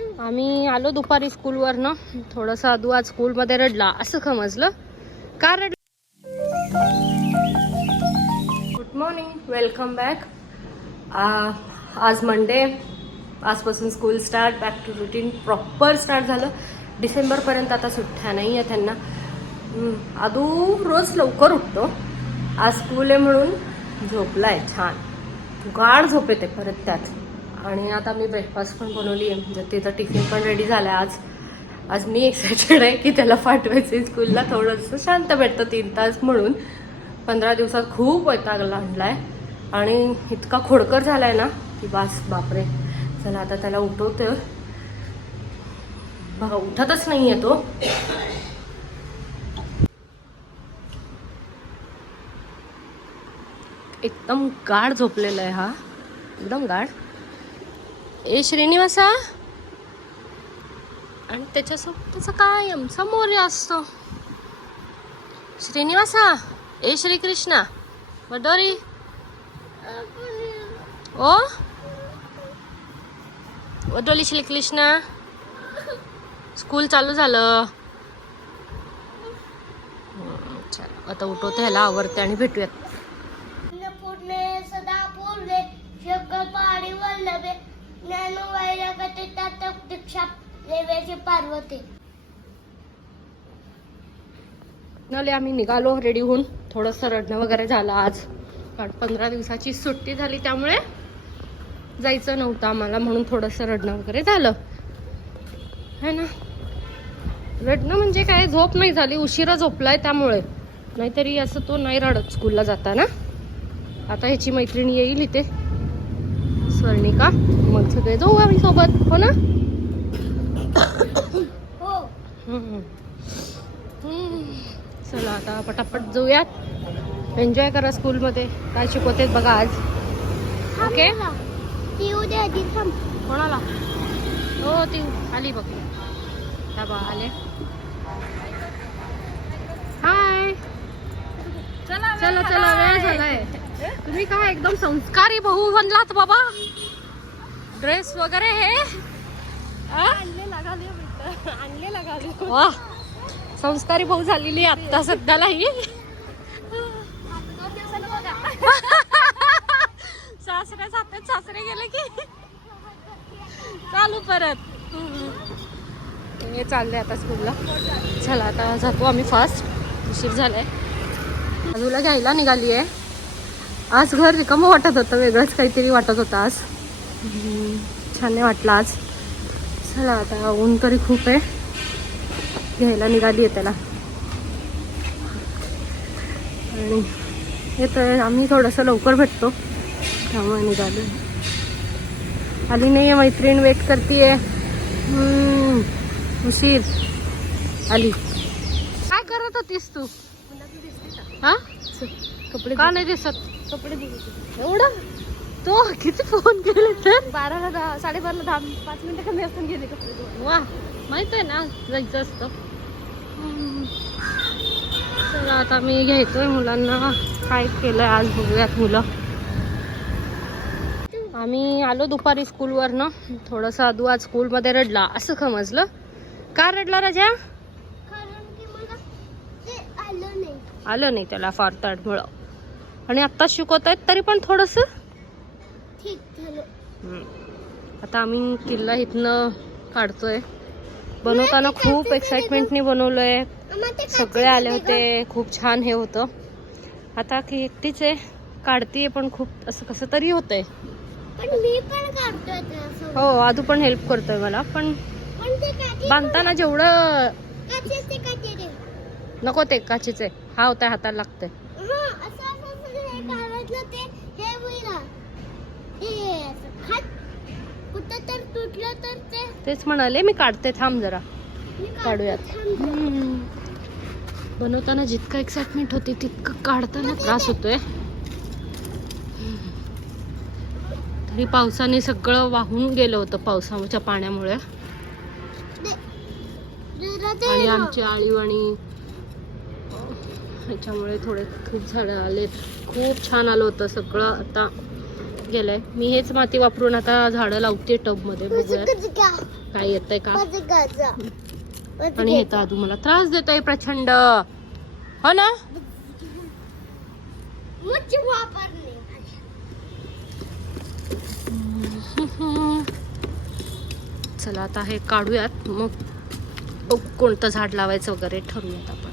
आम्ही आलो दुपारी स्कूलवरनं. थोडंसं आदू आज स्कूलमध्ये रडला असं समजलं. का रडला? Good morning, welcome back. आज मंडे, आजपासून school start, back to routine proper start झालं. डिसेंबरपर्यंत आता सुट्ट्या नाही आहे त्यांना. आदू रोज लवकर उठतो. आज स्कूल आहे म्हणून झोपलाय छान, गाढ झोप येते परत त्यात. आणि आता मी ब्रेकफास्ट पण बनवली आहे, म्हणजे तिचा टिफिन पण रेडी झाला आहे. आज मी एक्सायटेड आहे की त्याला पाठवायचं आहे स्कूलला. थोडंसं शांत भेटतं 3 तास म्हणून. 15 दिवसात खूप वैतागला आणलाय आणि इतका खोडकर झालाय ना की बास, बापरे. चला आता त्याला उठवते. बघा उठतच नाहीये तो. एकदम गाढ झोपलेला आहे हा, एकदम गाढ. ए श्रीनिवासा, आणि त्याच्यासोबत त्याचा कायम समोर असतो. श्रीनिवासा, ए श्रीकृष्णा, वडोरी ओ वडोली श्रीकृष्णा. स्कूल चालू झालं. चला आता उठवते ह्याला, आवरते आणि भेटूयात. आम्ही निघालो रेडी होऊन. थोडंसं रडणं वगैरे झालं आज, कारण 15 दिवसाची सुट्टी झाली त्यामुळे जायचं नव्हतं आम्हाला, म्हणून थोडंसं रडणं वगैरे झालं है ना. रडणं म्हणजे काय, झोप नाही झाली, उशिरा झोपलाय त्यामुळे. नाहीतरी असं तो नाही रडत स्कूलला जाताना. आता ह्याची मैत्रीण येईल इथे, स्वर्णिका, मग सगळे जाऊ आम्ही सोबत, हो ना. चला आता पटापट जाऊयात. एन्जॉय करा स्कूलमध्ये. काय शिकवतेत बघा आज. ओके. कोणाला? हो ती आली बघ, बा आले. हाय, चला चला चला, वेळ झालाय. तुम्ही काय एकदम संस्कारी भाऊ बनलात बाबा. ड्रेस वगैरे हे आणले लगाले. वा, संस्कारी भाऊ झालेली आता सध्याला ही. सासरे जातात, सासरे गेले की चालू परत. हे चालले आता स्कूलला. चला आता जातो आम्ही फास्ट, उशीर झालाय. बाजूला घ्यायला निघाली आहे. आज घर रिकामं वाटत होतं, वेगळंच काहीतरी वाटत होतं आज. छान नाही वाटलं आज. चला आता ऊन तरी खूप आहे, घ्यायला निघाली आहे त्याला. आणि येतोय आम्ही, थोडंसं लवकर भेटतो त्यामुळे निघालो. आली नाही आहे मैत्रीण, वेट करतीये. उशीर आली. काय करत होतीस तू? हा, कपडे का नाही दिसत? कपडे एवढं तो किती फोन केले तर? 12ला 12:30 5 मिनिटं कमी असताना गेले कपडे. वा, माहित आहे ना जायचं असतं. चला आता मी घ्यायचोय मुलांना. काय केलंय आज बघूयात मुलं. आम्ही आलो दुपारी स्कूलवरनं. थोडंसं आदू आज स्कूलमध्ये रडला असं समजलं. का रडला राजा? आलं नाही त्याला फार तडमळं. आणि आत्ता शिकवत आहेत तरी पण थोडंसं ठीक झालं. आता आम्ही किल्ला इथनं काढतोय. बनवताना खूप एक्साइटमेंटने बनवलंय, सगळे आले होते, खूप छान हे होतं. आता की एकटीच आहे, काढतीये पण खूप असं कसं तरी होतंय. हो, आदू पण हेल्प करतोय मला. पण बांधताना जेवढं नको ते काचेचे, हा होता हाताला लागतंय. तेच म्हणाले मी, काढते थांब जरा, काढूयात. बनवताना जितकं एक्साइटमेंट होती तितकं काढताना त्रास होतोय. तरी पावसाने सगळं वाहून गेलं होतं, पावसाच्या पाण्यामुळे. आणि आमची आळीवाणी ह्याच्यामुळे थोडे खूप झाडं आलेत. खूप छान आलं होतं सगळं. आता गेलंय. मी हेच माती वापरून आता झाडं लावते टब मध्ये. बघूया काय येतंय का. आणि हे तर आदू मला त्रास देतोय प्रचंड, हो ना. चला आता हे काढूयात, मग कोणतं झाड लावायचं वगैरे ठरवूयात आपण.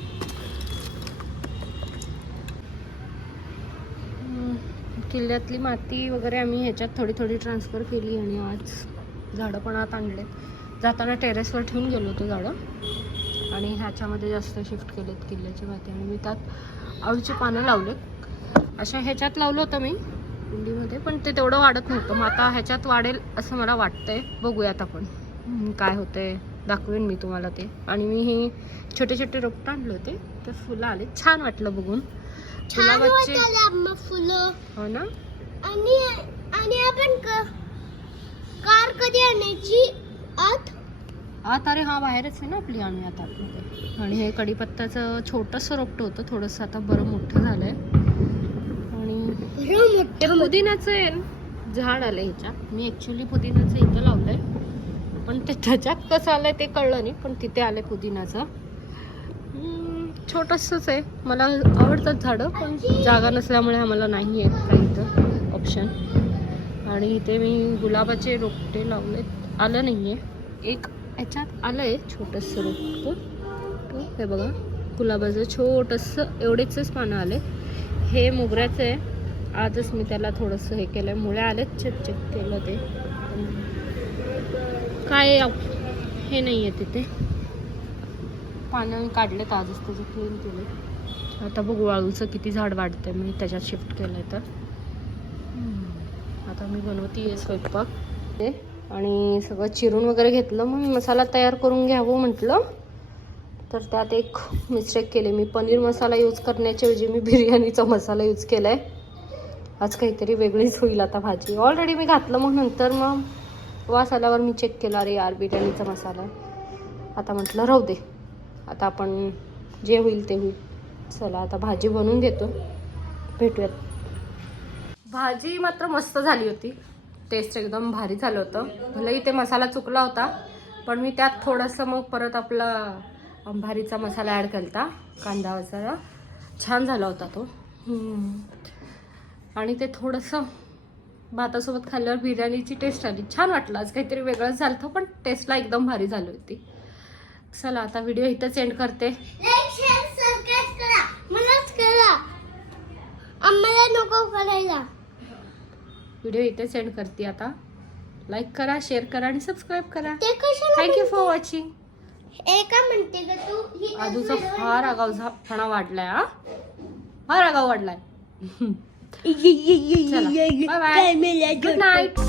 किल्ल्यातली माती वगैरे आम्ही ह्याच्यात थोडी थोडी ट्रान्सफर केली आणि आज झाडं पण आत आणलेत. जाताना टेरेसवर ठेवून गेलो होतो झाडं आणि ह्याच्यामध्ये जास्त शिफ्ट केलेत किल्ल्याची माती. आणि मी त्यात आळूची पानं लावलेत. अशा ह्याच्यात लावलं होतं मी कुंडीमध्ये, पण ते तेवढं वाढत नव्हतं. मग आता ह्याच्यात वाढेल असं मला वाटतंय. बघूयात आपण काय होतंय, दाखवेन मी तुम्हाला ते. आणि मी हे छोटे छोटे रोपटं आणले होते, ते फुलं आले, छान वाटलं बघून. गुलाबाचे फुलं, हो ना. आणि आपण कार कधी आणायची आत? अरे हा बाहेरच आहे ना आपली, आणूया आता आतमध्ये. आणि हे कढीपत्त्याचं छोटंसं रोपटं होतं, थोडंसं आता बरं मोठं झालंय. आणि ते पुदिन्याचं आहे झाड आलंय ह्याच्यात. मी ऍक्च्युली पुदिन्याचं इथं लावलंय, पण ते त्याच्यात कसं आलंय ते कळलं नाही, पण तिथे आलंय पुदिन्याचं. छोटंसंच आहे. मला आवडतात झाडं, पण जागा नसल्यामुळे आम्हाला नाही आहे काही इथं ऑप्शन. आणि इथे मी गुलाबाचे रोपटे लावले, आलं नाही आहे. एक ह्याच्यात आलं आहे छोटंसं रोपटं, हे बघा गुलाबाचं छोटंसं, एवढेच पानं आले. हे मोगऱ्याचं आहे. आजच मी त्याला थोडंसं हे केलं आहे, मुळे आलेत, चेक केलं ते. काय हे नाही आहे तिथे, पानं काढलेत आजच, त्याचं क्लीन केले. आता बघू आळूचं किती झाड वाढतंय, मी त्याच्यात शिफ्ट केलंय. तर आता मी बनवते स्वयंपाक ते. आणि सगळं चिरून वगैरे घेतलं, मग मसाला तयार करून घ्यावं म्हटलं. तर त्यात एक मिस्टेक केली, मी पनीर मसाला यूज करण्याच्या ऐवजी मी बिर्याणीचा मसाला यूज केलाय. आज काहीतरी वेगळीच होईल आता भाजी. ऑलरेडी मी घातलं, मग नंतर मग वास आल्यावर मी चेक केला, अरे यार बिर्याणीचा मसाला आहे. आता म्हटलं राहू दे, आता आपण जे होईल ते होईल. चला आता भाजी बनवून घेतो, भेटूयात. भाजी मात्र मस्त झाली होती, टेस्ट एकदम भारी झालं होतं. भलेही ते मसाला चुकला होता, पण मी त्यात थोडंसं मग परत आपला अंबारीचा मसाला ॲड केला, कांदा मसाला. छान झाला होता तो. आणि ते थोडंसं भातासोबत खाल्ल्यावर बिर्याणीची टेस्ट आली, छान वाटलं. आज काहीतरी वेगळंच झालं होतं, पण टेस्टला एकदम भारी झाली होती. चला आता व्हिडिओ इथंच एंड करते. लाईक शेअर सबस्क्राइब करा, मलाच करा, आम्हाला नको करायला. व्हिडिओ इथेच एंड करते आता. लाईक करा, शेअर करा आणि सबस्क्राईब करा. ते कशाला थँक्यू फॉर वॉचिंग. एका म्हणते का तू? आजूचा फार आगाऊपणा वाढलाय, हा फार आगाऊ वाढलाय. चला बाय बाय, गुड नाईट.